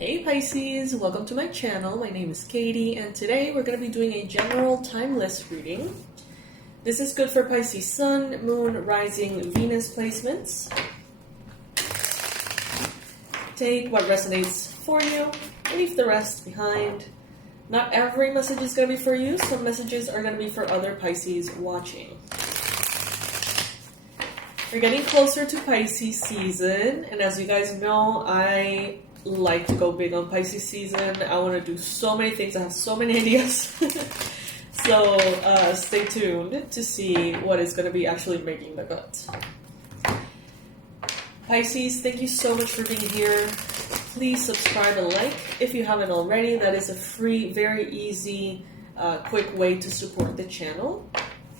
Hey Pisces, welcome to my channel. My name is Katie and today we're going to be doing a general timeless reading. This is good for Pisces Sun, Moon, Rising, Venus placements. Take what resonates for you, leave the rest behind. Not every message is going to be for you. Some messages are going to be for other Pisces watching. We're getting closer to Pisces season, and as you guys know, I like to go big on Pisces season. I want to do so many things. I have so many ideas. So stay tuned to see what is going to be actually making the cut. Pisces, thank you so much for being here. Please subscribe and like if you haven't already. That is a free, very easy, quick way to support the channel.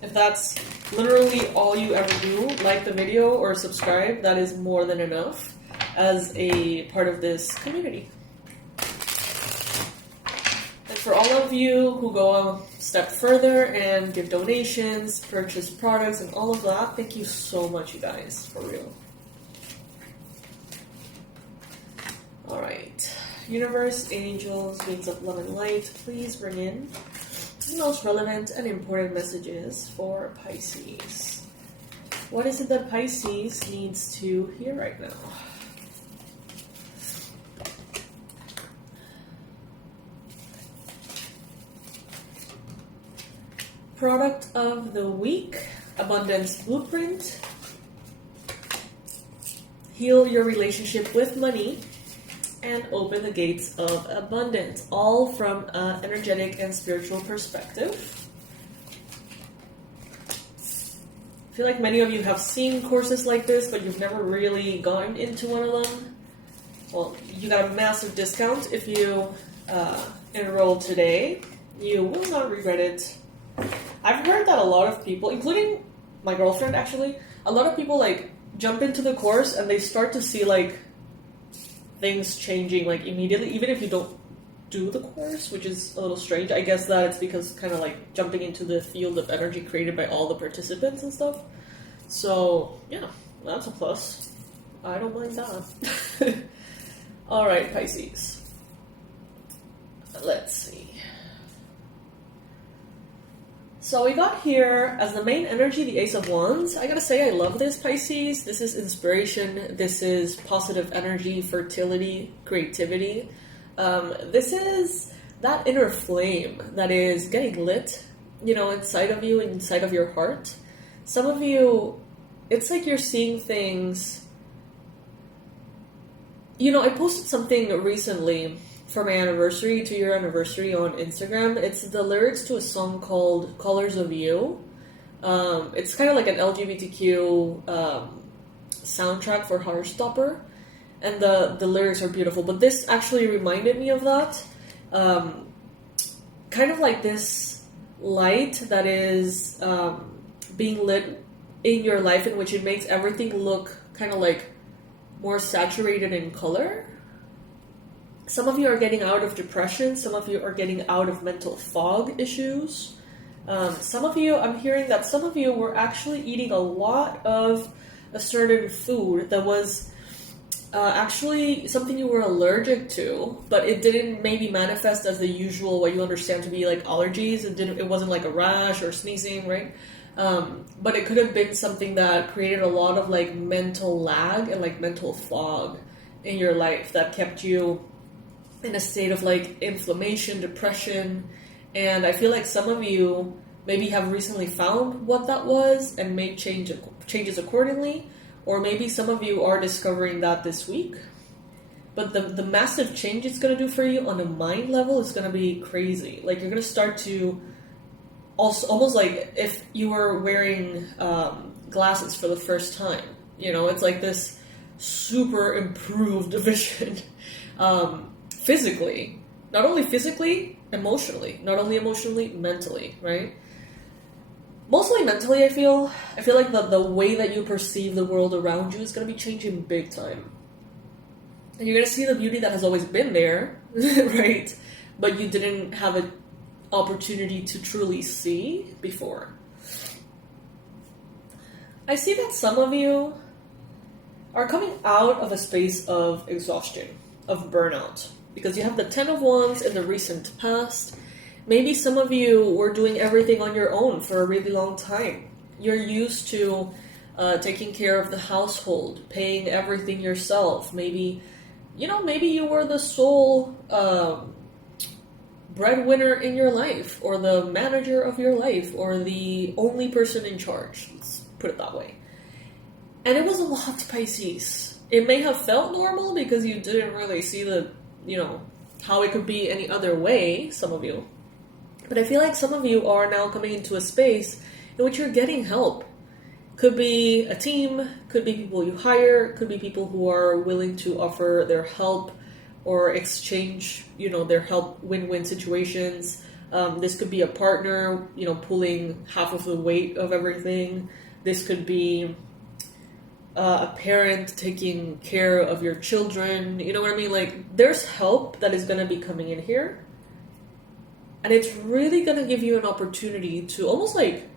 If that's literally all you ever do, like the video or subscribe, that is more than enough as a part of this community. And for all of you who go a step further and give donations, purchase products, and all of that, thank you so much, you guys, for real. Alright, universe, angels, beings of love and light, please bring in the most relevant and important messages for Pisces. What is it that Pisces needs to hear right now? Product of the week, abundance blueprint. Heal your relationship with money and open the gates of abundance, all from an energetic and spiritual perspective. I feel like many of you have seen courses like this, but you've never really gone into one of them. Well, you got a massive discount if you enroll today. You will not regret it. I've heard that a lot of people, including my girlfriend actually, a lot of people like jump into the course and they start to see like things changing like immediately, even if you don't do the course, which is a little strange. I guess that it's because kind of like jumping into the field of energy created by all the participants and stuff. So yeah, that's a plus. I don't mind that. All right, Pisces. Let's see. So we got here as the main energy, the Ace of Wands. I gotta say, I love this, Pisces. This is inspiration. This is positive energy, fertility, creativity. This is that inner flame that is getting lit, you know, inside of you, inside of your heart. Some of you, it's like you're seeing things. You know, I posted something recently for my anniversary, 2-year anniversary on Instagram. It's the lyrics to a song called Colors of You. It's kind of like an LGBTQ soundtrack for Heartstopper. And the lyrics are beautiful. But this actually reminded me of that. Kind of like this light that is being lit in your life, in which it makes everything look kind of like more saturated in color. Some of you are getting out of depression. Some of you are getting out of mental fog issues. Some of you, I'm hearing that some of you were actually eating a lot of a certain food that was actually something you were allergic to, but it didn't maybe manifest as the usual, what you understand to be like allergies. It wasn't like a rash or sneezing, right? But it could have been something that created a lot of like mental lag and like mental fog in your life that kept you in a state of like inflammation, depression. And I feel like some of you maybe have recently found what that was and made changes accordingly, or maybe some of you are discovering that this week. But the massive change it's going to do for you on a mind level is going to be crazy. Like you're going to start to also almost like if you were wearing glasses for the first time. You know, it's like this super improved vision. Physically, not only physically, emotionally, not only emotionally, mentally, right? Mostly mentally, I feel like the way that you perceive the world around you is going to be changing big time. And you're going to see the beauty that has always been there, right? But you didn't have an opportunity to truly see before. I see that some of you are coming out of a space of exhaustion. of burnout, because you have the 10 of Wands in the recent past. Maybe some of you were doing everything on your own for a really long time. You're used to taking care of the household, paying everything yourself. Maybe you were the sole breadwinner in your life, or the manager of your life, or the only person in charge. Let's put it that way. And it was a lot, Pisces. It may have felt normal because you didn't really see how it could be any other way, some of you. But I feel like some of you are now coming into a space in which you're getting help. Could be a team, could be people you hire, could be people who are willing to offer their help or exchange, their help, win-win situations. This could be a partner, pulling half of the weight of everything. This could be a parent taking care of your children. You know what I mean? Like, there's help that is going to be coming in here. And it's really going to give you an opportunity to almost like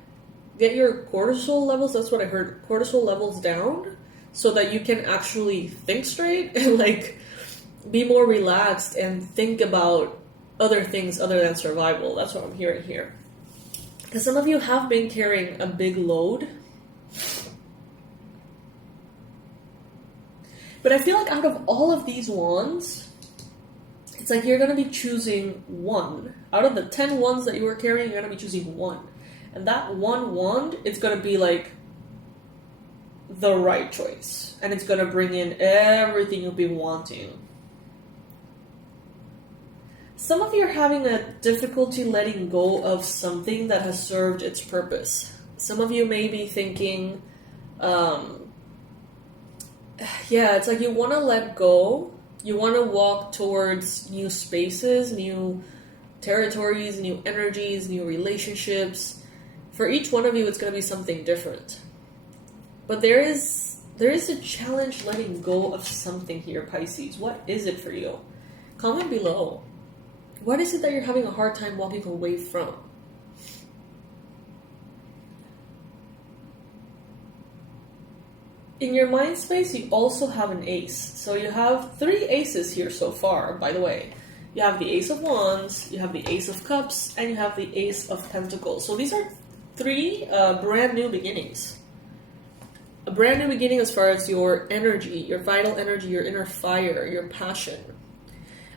get your cortisol levels, that's what I heard, cortisol levels down, so that you can actually think straight and like be more relaxed and think about other things other than survival. That's what I'm hearing here. Because some of you have been carrying a big load. But I feel like out of all of these wands, it's like you're going to be choosing one. Out of the 10 wands that you were carrying, you're going to be choosing one. And that one wand is going to be like the right choice. And it's going to bring in everything you'll be wanting. Some of you are having a difficulty letting go of something that has served its purpose. Some of you may be thinking, it's like you want to let go. You want to walk towards new spaces, new territories, new energies, new relationships. For each one of you, it's going to be something different. But there is a challenge letting go of something here, Pisces. What is it for you? Comment below. What is it that you're having a hard time walking away from? In your mind space, you also have an ace. So you have 3 aces here so far, by the way. You have the Ace of Wands, you have the Ace of Cups, and you have the Ace of Pentacles. So these are 3 brand new beginnings. A brand new beginning as far as your energy, your vital energy, your inner fire, your passion.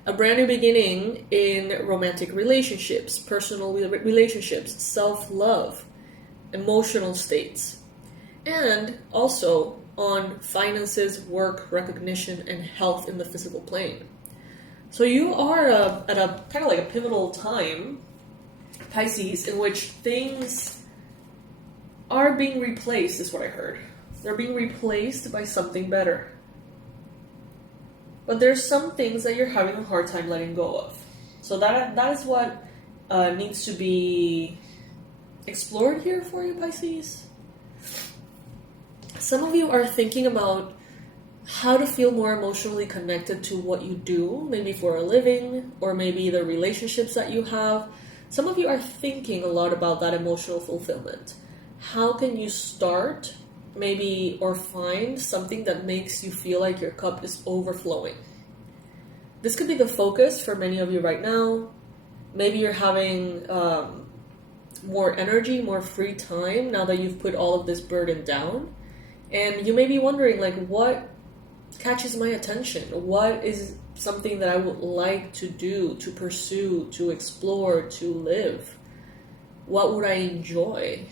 A brand new beginning in romantic relationships, personal relationships, self-love, emotional states. And also on finances, work, recognition, and health in the physical plane. So you are at a kind of like a pivotal time, Pisces, in which things are being replaced, is what I heard. They're being replaced by something better. But there's some things that you're having a hard time letting go of. So that is what needs to be explored here for you, Pisces. Some of you are thinking about how to feel more emotionally connected to what you do, maybe for a living, or maybe the relationships that you have. Some of you are thinking a lot about that emotional fulfillment. How can you start, maybe, or find something that makes you feel like your cup is overflowing? This could be the focus for many of you right now. Maybe you're having more energy, more free time now that you've put all of this burden down. And you may be wondering, like, what catches my attention? What is something that I would like to do, to pursue, to explore, to live? What would I enjoy,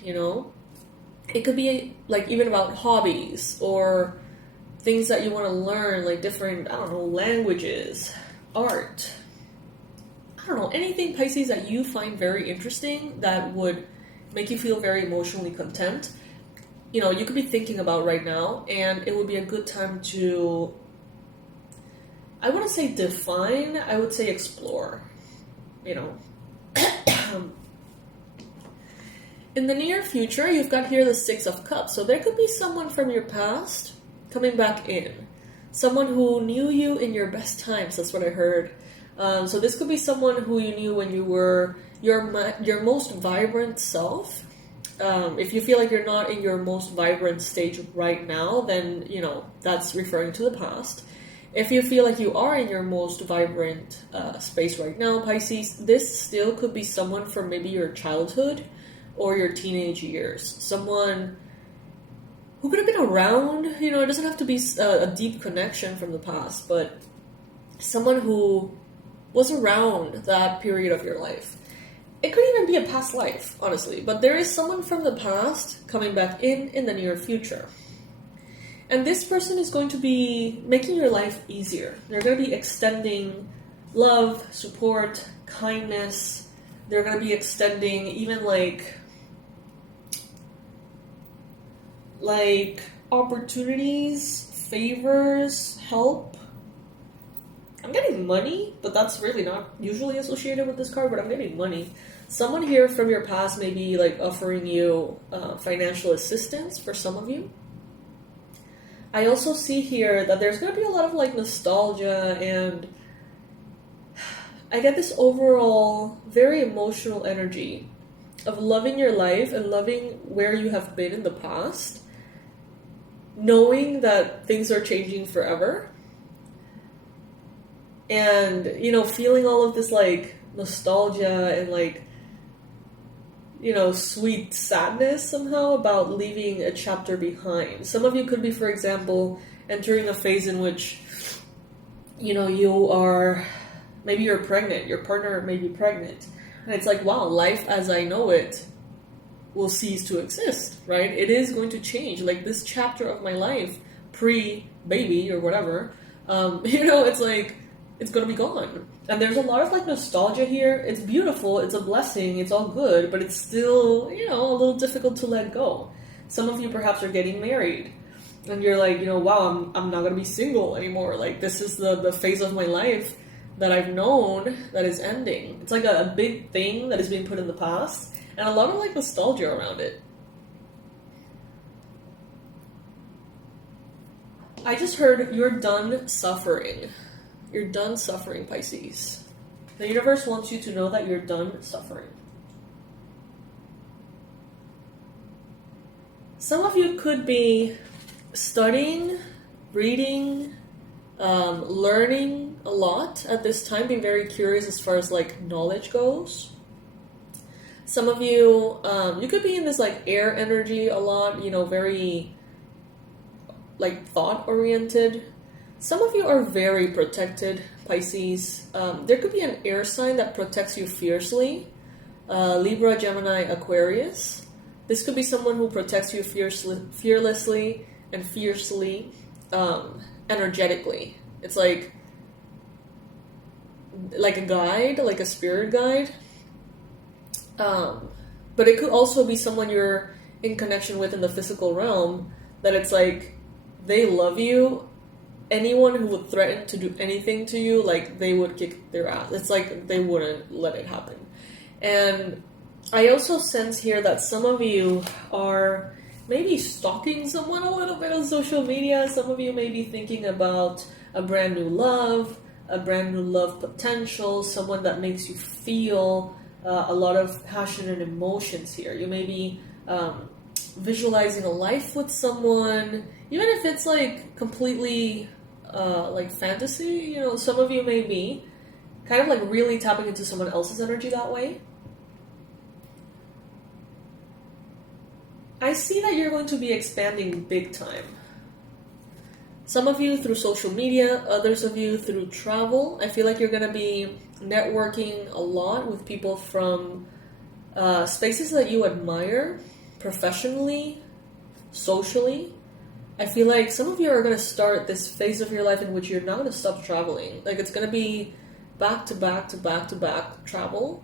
It could be, like, even about hobbies or things that you want to learn, like different, languages, art. Anything, Pisces, that you find very interesting that would make you feel very emotionally content. You could be thinking about right now, and it would be a good time to, I wouldn't say define, I would say explore, In the near future, you've got here the 6 of Cups, so there could be someone from your past coming back in. Someone who knew you in your best times, that's what I heard. So this could be someone who you knew when you were your most vibrant self. If you feel like you're not in your most vibrant stage right now, then, that's referring to the past. If you feel like you are in your most vibrant space right now, Pisces, this still could be someone from maybe your childhood or your teenage years. Someone who could have been around, it doesn't have to be a deep connection from the past, but someone who was around that period of your life. It could even be a past life, honestly, but there is someone from the past coming back in the near future. And this person is going to be making your life easier. They're going to be extending love, support, kindness. They're going to be extending even like opportunities, favors, help. I'm getting money, but that's really not usually associated with this card, but I'm getting money. Someone here from your past may be like offering you financial assistance for some of you. I also see here that there's going to be a lot of like nostalgia, and I get this overall very emotional energy of loving your life and loving where you have been in the past, knowing that things are changing forever, and feeling all of this like nostalgia and like sweet sadness somehow about leaving a chapter behind. Some of you could be, for example, entering a phase in which you're pregnant, your partner may be pregnant, and it's like, wow, life as I know it will cease to exist, right? It is going to change. Like this chapter of my life, pre-baby or whatever, it's like, it's going to be gone. And there's a lot of like nostalgia here. It's beautiful. It's a blessing. It's all good, but it's still, a little difficult to let go. Some of you perhaps are getting married and you're like, wow, I'm not going to be single anymore. Like this is the phase of my life that I've known that is ending. It's like a big thing that is being put in the past, and a lot of like nostalgia around it. I just heard you're done suffering. You're done suffering, Pisces. The universe wants you to know that you're done suffering. Some of you could be studying, reading, learning a lot at this time, being very curious as far as like knowledge goes. Some of you, you could be in this like air energy a lot, very like thought oriented. Some of you are very protected, Pisces. There could be an air sign that protects you fiercely. Libra, Gemini, Aquarius. This could be someone who protects you fearlessly and fiercely, energetically. It's like a guide, like a spirit guide. But it could also be someone you're in connection with in the physical realm, that it's like they love you. Anyone who would threaten to do anything to you, like they would kick their ass. It's like they wouldn't let it happen. And I also sense here that some of you are maybe stalking someone a little bit on social media. Some of you may be thinking about a brand new love potential, someone that makes you feel a lot of passion and emotions here. You may be visualizing a life with someone, even if it's like completely like fantasy. Some of you may be kind of like really tapping into someone else's energy that way. I see that you're going to be expanding big time. Some of you through social media, others of you through travel. I feel like you're going to be networking a lot with people from spaces that you admire, professionally, socially. I feel like some of you are going to start this phase of your life in which you're not going to stop traveling. Like it's going to be back to back to back to back travel,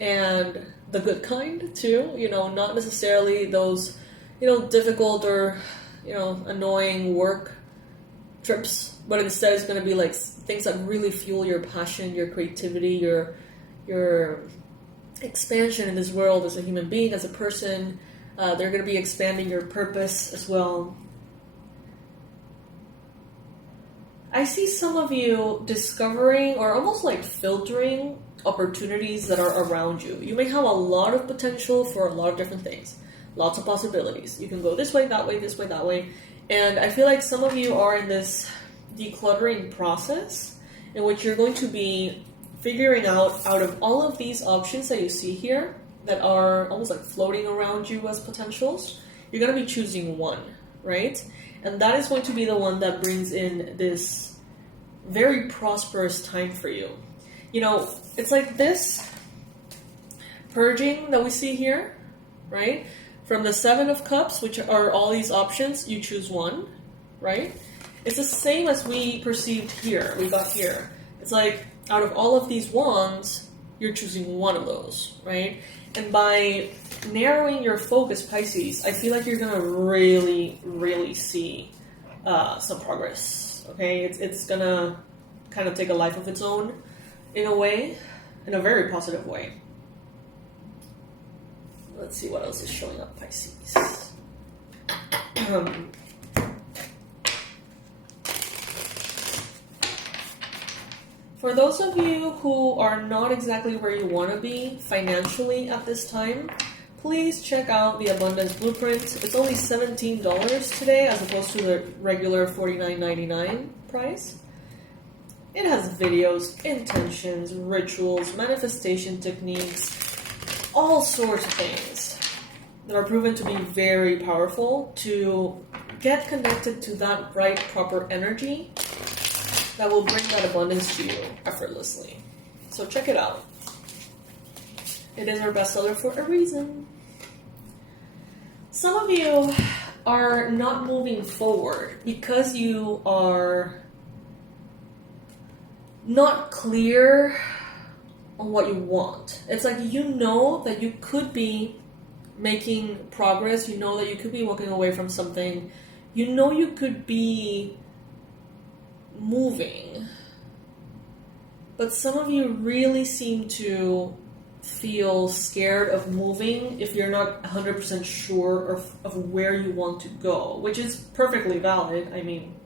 and the good kind too. Not necessarily those, difficult or, annoying work trips, but instead it's going to be like things that really fuel your passion, your creativity, your expansion in this world as a human being, as a person. They're going to be expanding your purpose as well. I see some of you discovering or almost like filtering opportunities that are around you. You may have a lot of potential for a lot of different things. Lots of possibilities. You can go this way, that way, this way, that way. And I feel like some of you are in this decluttering process in which you're going to be figuring out of all of these options that you see here that are almost like floating around you as potentials, you're going to be choosing one, right? And that is going to be the one that brings in this very prosperous time for you. You know, it's like this purging that we see here, right? From the 7 of Cups, which are all these options, you choose one, right? It's the same as we perceived here, we got here. It's like, out of all of these wands, you're choosing one of those, right? And by narrowing your focus, Pisces, I feel like you're going to really, really see some progress, okay? It's going to kind of take a life of its own in a way, in a very positive way. Let's see what else is showing up, Pisces. For those of you who are not exactly where you want to be financially at this time, please check out the Abundance Blueprint. It's only $17 today as opposed to the regular $49.99 price. It has videos, intentions, rituals, manifestation techniques, all sorts of things that are proven to be very powerful to get connected to that right, proper energy that will bring that abundance to you effortlessly. So check it out. It is our bestseller for a reason. Some of you are not moving forward because you are not clear on what you want. It's like you know that you could be making progress. You know that you could be walking away from something. You know you could be moving, but some of you really seem to feel scared of moving if you're not 100% sure of where you want to go, which is perfectly valid. I mean,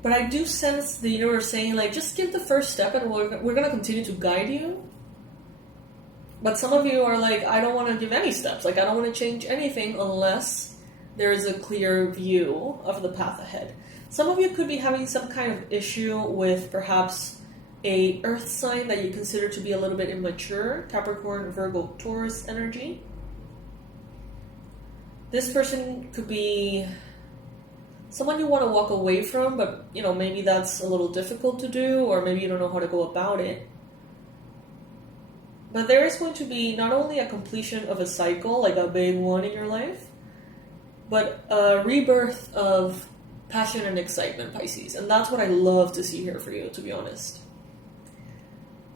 but I do sense the universe saying, like, just give the first step and we're going to continue to guide you. But some of you are like, I don't want to give any steps. Like, I don't want to change anything unless there is a clear view of the path ahead. Some of you could be having some kind of issue with perhaps a earth sign that you consider to be a little bit immature, Capricorn, Virgo, Taurus energy. This person could be someone you want to walk away from, but you know, maybe that's a little difficult to do, or maybe you don't know how to go about it. But there is going to be not only a completion of a cycle, like a big one in your life, but a rebirth of passion and excitement, Pisces. And that's what I love to see here for you, to be honest.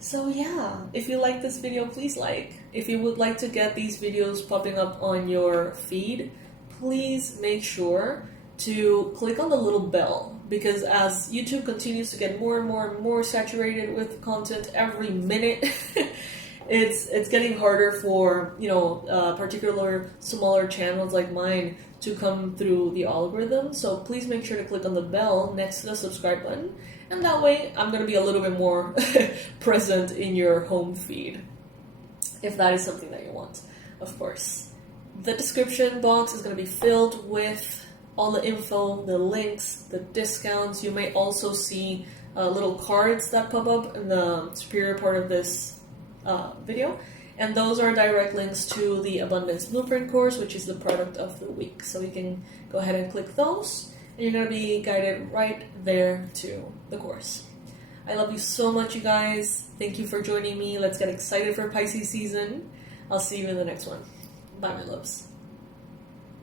So yeah, if you like this video, please like. If you would like to get these videos popping up on your feed, please make sure to click on the little bell, because as YouTube continues to get more and more and more saturated with content every minute, it's getting harder for, you know, particular smaller channels like mine to come through the algorithm. So please make sure to click on the bell next to the subscribe button, and that way I'm going to be a little bit more present in your home feed, if that is something that you want, of course. The description box is going to be filled with all the info, the links, the discounts. You may also see little cards that pop up in the superior part of this video. And those are direct links to the Abundance Blueprint course, which is the product of the week. So you can go ahead and click those, and you're going to be guided right there to the course. I love you so much, you guys. Thank you for joining me. Let's get excited for Pisces season. I'll see you in the next one. Bye, my loves.